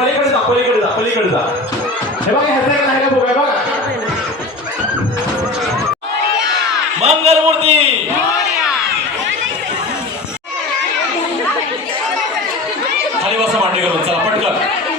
पलीकडे जा पलीकडे जा पलीकडे जा. हे बघा ह्याचा नाही का बघा बघा. मंगलमूर्ती. खाली बसा मांडी करून चला पटकन.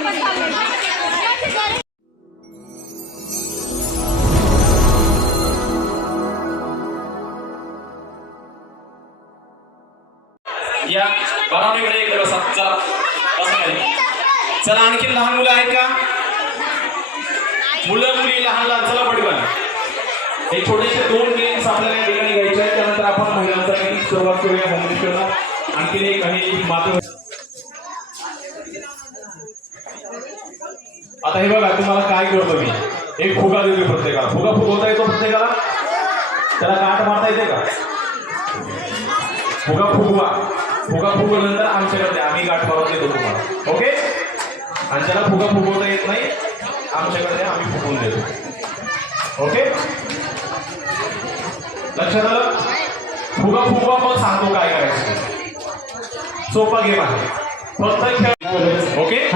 मुलं मुली लहान लहान चला पटकन हे छोटेसे दोन गेम्स आपल्याला या ठिकाणी घ्यायचे आहेत. त्यानंतर आपण महिलांचा काही सुरुवात करूया भुवनेश्वरला आणखी एक आहे मात्र. आता हे बघा तुम्हाला काय करतो मी? एक फुगा देतो प्रत्येकाला. फुगा फुगवता येतो प्रत्येकाला? त्याला गाठ मारता येते का? फुगा फुगवा. फुगा फुगवल्यानंतर आमच्याकडे आम्ही गाठ मारून देतो तुम्हाला. ओके आणि फुगा फुगवता येत नाही. आमच्याकडे द्या, आम्ही फुगवून देतो. ओके? लक्षात आलं? फुगा फुगवा मग सांगतो काय करायचं. सोपा गेम आहे. फक्त खेळ ओके?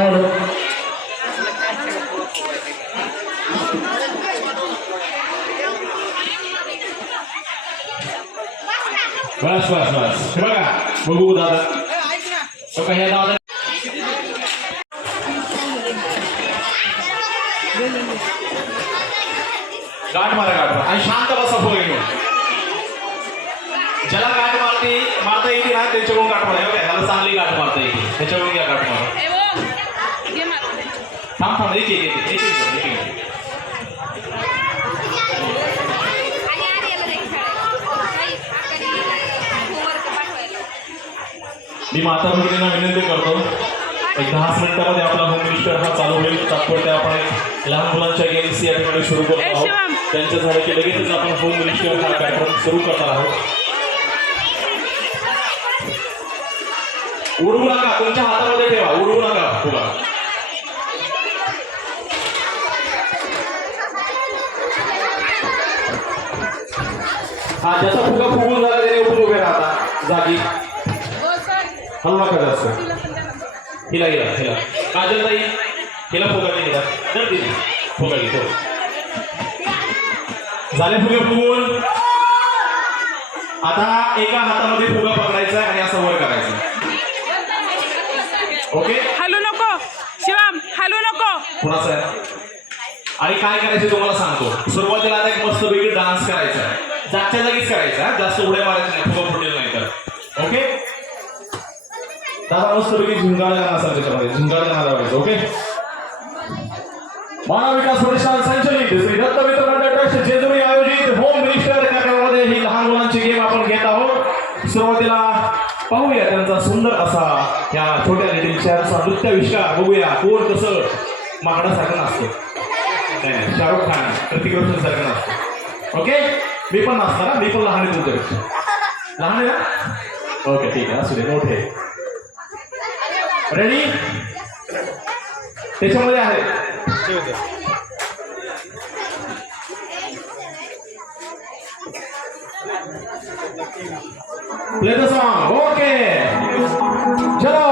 बस बस बस. बघा. बघू दादा. तो दादा गाठ मारा गाठ आणि शांत बसा फोर ज्याला गाठ मारते मारता येते ना त्याच्याकडून गाठ मारा. बघा ह्याला चांगली गाठ मारता येते. त्याच्याकडून घ्या गाठ मारा. थांब थांब. एक मी माता मुलींना विनंती करतो. एक दहा मिनिटामध्ये आपला होम मिनिस्टर हा चालू होईल. तात्पुरत्या आपण एक लहान मुलांच्या गेम्स या ठिकाणी सुरू करतो आहोत. त्यांच्या झाले की लगेचच आपण होम मिनिस्टर हा कार्यक्रम सुरू करणार आहोत. उडवू नका तुमच्या हातामध्ये ठेवा. उडवू नका फुगा हा फुगा हिला हिला हिला. काजल ताई हिला फुगा नाही हिला तर दिली फुगा घे हो. झाले फुगे फुगून आता एका हातामध्ये फुगा पकडायचा आणि असं वर करायचं. ओके? हलू नको. शिवम हलू नको. कुणाचं आहे आणि काय करायचं तुम्हाला सांगतो. सुरुवातीला आता एक मस्त वेगळी डान्स करायचा जागच्या जागीच करायचा. जास्त उड्या मारायचं नाही. फुगा फुटेल नाही तर ओके दादा मस्त वेगळी गाणं असेल त्याच्यामध्ये झुंगाळ गाणं लावायचं ओके? मानव विकास प्रतिष्ठान संचलित. श्री दत्त मित्र ट्रस्ट जेजुरी आयोजित होम मिनिस्टर कार्यक्रमामध्ये ही लहान मुलांची गेम आपण घेत आहोत. सुरुवातीला पाहूया त्यांचा सुंदर असा या छोट्या लिटिल चॅनचा नृत्य विष्कार बघूया कोण कसं माकडासारखं नसतं नाही नाही शाहरुख खान कृतिक रोशन सारखं नसतं ओके? मी पण नसणार हा. मी पण लहान आहे तुमच्यापेक्षा. लहान आहे ना? ओके ठीक आहे. असू दे मोठे. रेडी त्याच्यामध्ये आहे प्ले द सॉन्ग ओके चलो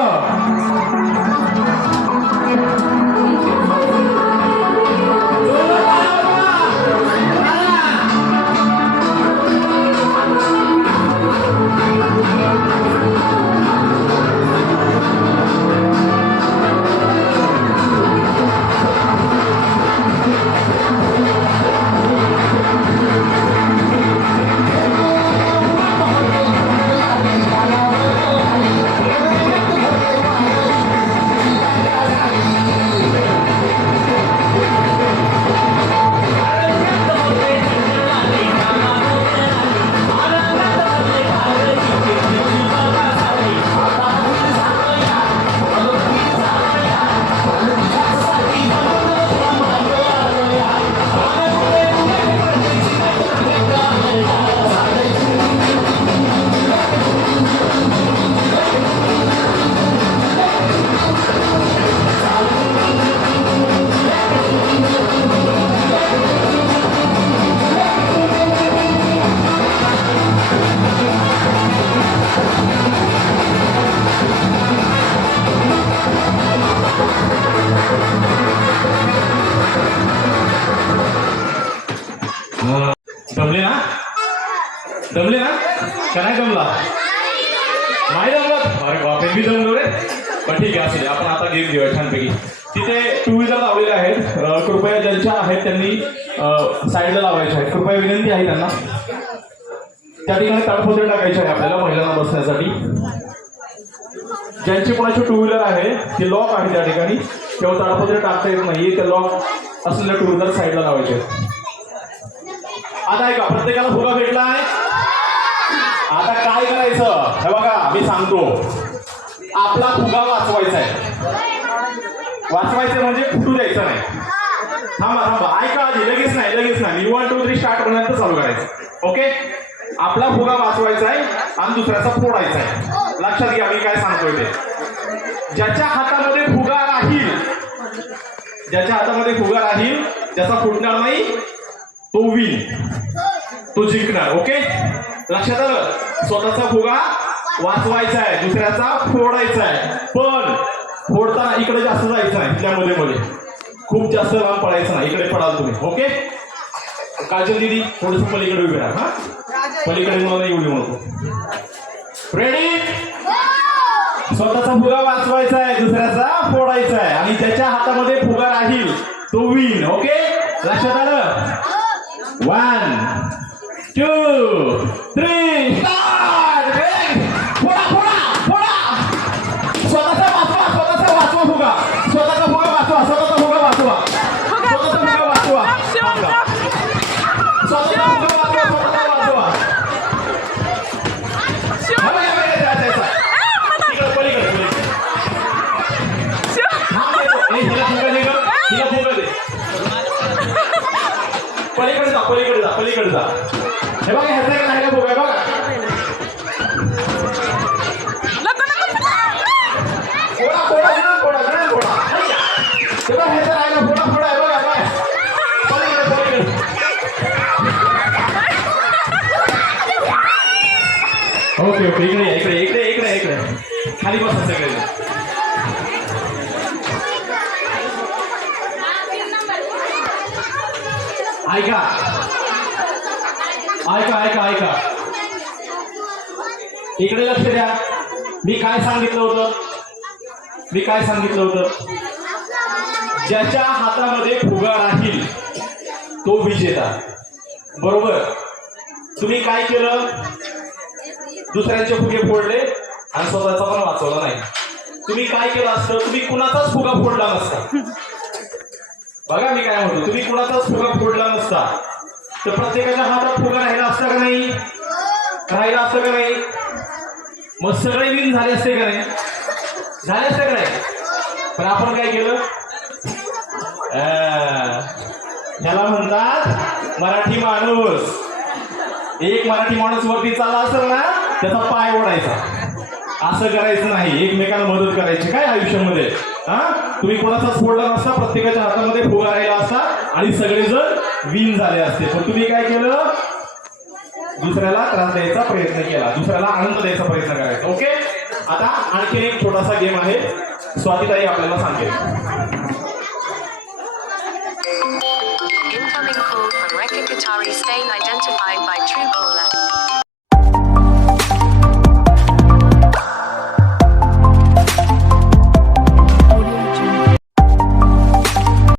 जमले ना? का नाही जमला? नाही जमला अरे बापे मी जमलो रे. पण ठीक आहे असू दे. आपण आता गेम घेऊया छानपैकी. तिथे टू व्हीलर लावलेले आहेत. कृपया ज्यांच्या आहेत त्यांनी साईडला लावायच्या आहेत. कृपया विनंती आहे त्यांना. त्या ठिकाणी ताडपत्री टाकायचे आहे आपल्याला महिलांना बसण्यासाठी. ज्यांची कोणाची टू व्हीलर आहे ते लॉक आहे त्या ठिकाणी. तेव्हा ताडपत्र टाकता येत नाही ते लॉक असलेल्या टू व्हीलर साईडला लावायचे आहेत. आता ऐका प्रत्येकाला फुगा भेटला आहे आता काय करायचं? हे बघा मी सांगतो. आपला फुगा वाचवायचा आहे. वाचवायचं म्हणजे फुटू द्यायचं नाही. थांबा थांबा. ऐका आधी लगेच नाही लगेच नाही. वन टू थ्री स्टार्ट पर्यंत चालू करायचं. ओके आपला फुगा वाचवायचा आहे आणि दुसऱ्याचा फोडायचा आहे. लक्षात घ्या मी काय सांगतोय ते. ज्याच्या हातामध्ये फुगा राहील ज्याच्या हातामध्ये फुगा राहील त्याचा फुटणार नाही तो विन तो जिंकणार ओके? लक्षात आलं? स्वतःचा फुगा वाचवायचा आहे दुसऱ्याचा फोडायचा आहे पण फोडताना इकडे जास्त जायचं आहे त्यामध्ये मध्ये खूप जास्त लांब पडायचं नाही इकडे पडाल तुम्ही ओके? काजल दिदी थोडस पलीकडे उभे राहा हा? पलीकडे मला येऊ देऊ नको रेडी स्वतःचा फुगा वाचवायचा आहे दुसऱ्याचा फोडायचा आहे आणि त्याच्या हातामध्ये फुगा राहील तो विन ओके? लक्षात आलं? वन टू थ्री स्टार्ट पलीकडे जा हे बघा ह्याचा एक आहे बघा. नको फोडा फोडा फोडा गिरण फोडा. हैया. हे बघा ह्याचा राहिला फोडा फोडा आहे बघा बघा. पलीकडे ओके ओके इकडे या, इकडे इकडे इकडे इकडे. खाली बसा सगळे. ऐका. ऐका ऐका ऐका. इकडे लक्ष द्या. मी काय सांगितलं होतं? मी काय सांगितलं होतं? ज्याच्या हातामध्ये फुगा राहील तो विजेता. बरोबर? तुम्ही काय केलं? दुसऱ्यांचे फुगे फोडले आणि स्वतःचा पण वाचवला नाही. तुम्ही काय केलं असतं? तुम्ही कुणाचाच फुगा फोडला नसता. बघा मी काय म्हणतो. तुम्ही कुणाचाच फुगा फोडला नसता. तर प्रत्येकाच्या हातात फुगा राहिला असता का नाही? राहिला असतं का नाही? मग सगळे विन झाले असते का नाही? झाले असते का नाही? पण आपण काय केलं? अं, ह्याला म्हणतात मराठी माणूस. एक मराठी माणूस वरती चालला असेल ना त्याचा पाय ओढायचा. असं करायचं नाही. एकमेकांना मदत करायची. काय आयुष्यामध्ये? हा? तुम्ही कोणाचा फोडला नसता प्रत्येकाच्या हातामध्ये फुगा राहिला असता आणि सगळेजण विन झाले असते. पण तुम्ही काय केलं? दुसऱ्याला त्रास द्यायचा प्रयत्न केला. दुसऱ्याला आनंद द्यायचा प्रयत्न करायचा. ओके आता आणखी एक छोटासा गेम आहे. स्वातीताई आपल्याला सांगेल. Incoming call from Rekha Qatari stain identified by Truecaller.